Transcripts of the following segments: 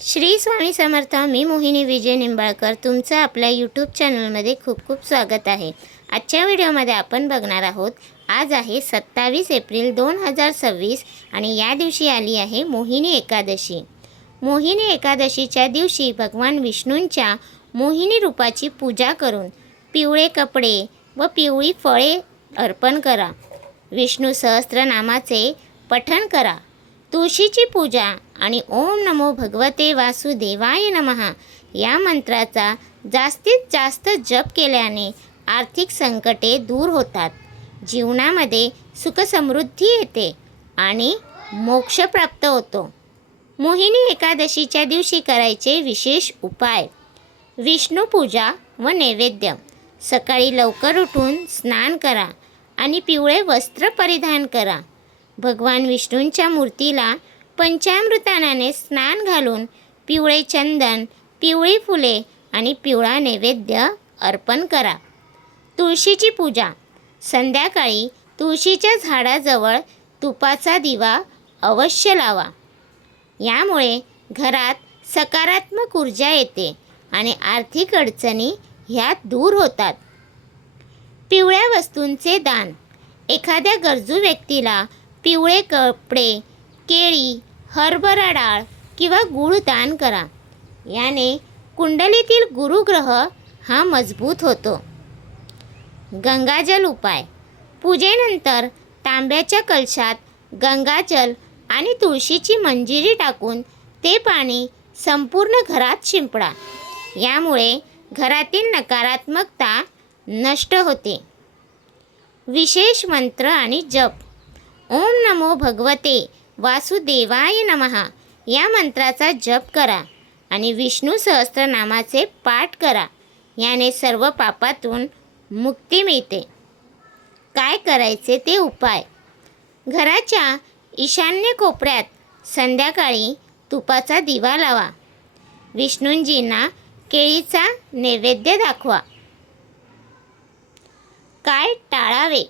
श्री स्वामी समर्थ. मी मोहिनी विजय निंबाळकर तुमचं आपल्या यूट्यूब चॅनलमध्ये खूप खूप स्वागत आहे. आजच्या व्हिडिओमध्ये आपण बघणार आहोत. आज आहे 27 एप्रिल 2026 आणि या दिवशी आली आहे मोहिनी एकादशी. मोहिनी एकादशीच्या दिवशी भगवान विष्णूंच्या मोहिनी रूपाची पूजा करून पिवळे कपडे व पिवळी फळे अर्पण करा. विष्णू सहस्त्रनामाचे पठण करा. तुळशीची पूजा आणि ओम नमो भगवते वासुदेवाय नमः या मंत्राचा जास्तीत जास्त जप केल्याने आर्थिक संकटे दूर होतात, जीवनामध्ये सुखसमृद्धी येते आणि मोक्ष प्राप्त होतो. मोहिनी एकादशीच्या दिवशी करायचे विशेष उपाय. विष्णू पूजा व नैवेद्य. सकाळी लवकर उठून स्नान करा आणि पिवळे वस्त्र परिधान करा. भगवान विष्णूंच्या मूर्तीला पंचामृताने स्नान घालून पिवळे चंदन, पिवळी फुले आणि पिवळा नैवेद्य अर्पण करा. तुळशीची पूजा. संध्याकाळी तुळशीच्या झाडाजवळ तुपाचा दिवा अवश्य लावा. यामुळे घरात सकारात्मक ऊर्जा येते आणि आर्थिक अडचणी ह्यात दूर होतात. पिवळ्या वस्तूंचे दान. एखाद्या गरजू व्यक्तीला पिवळे कपडे, केळी, हरभरा डाळ किंवा गूळ दान करा. याने कुंडलीतील गुरुग्रह हा मजबूत होतो. गंगाजल उपाय. पूजेनंतर तांब्याच्या कलशात गंगाजल आणि तुळशीची मंजिरी टाकून ते पाणी संपूर्ण घरात शिंपडा. यामुळे घरातील नकारात्मकता नष्ट होते. विशेष मंत्र आणि जप. ओम नमो भगवते वासुदेवाय नमः या मंत्राचा जप करा आणि विष्णू सहस्त्रनामाचे पाठ करा. याने सर्व पापातून मुक्ती मिळते. काय करायचे ते उपाय. घराच्या ईशान्य कोपऱ्यात संध्याकाळी तुपाचा दिवा लावा. विष्णूंजींना केळीचा नैवेद्य दाखवा. काय टाळावे.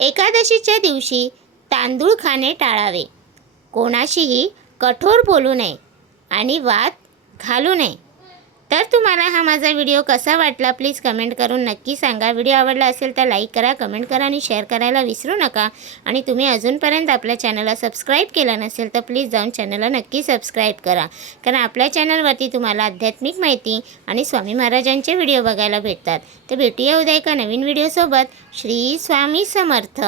एकादशीच्या दिवशी तांदूळ खाणे टाळावे. कोणाशीही कठोर बोलू नये आणि वाद घालू नये. तर तुम्हाला हा माझा व्हिडिओ कसा वाटला प्लीज कमेंट करून नक्की सांगा. व्हिडिओ आवडला असेल तर लाईक करा, कमेंट करा आणि शेअर करायला विसरू नका. आणि तुम्ही अजूनपर्यंत आपल्या चॅनलला सबस्क्राईब केलं नसेल तर प्लीज जाऊन चॅनलला नक्की सबस्क्राईब करा. कारण आपल्या चॅनलवरती तुम्हाला आध्यात्मिक माहिती आणि स्वामी महाराजांचे व्हिडिओ बघायला भेटतात. तर भेटूया उद्या एका नवीन व्हिडिओसोबत. श्री स्वामी समर्थ.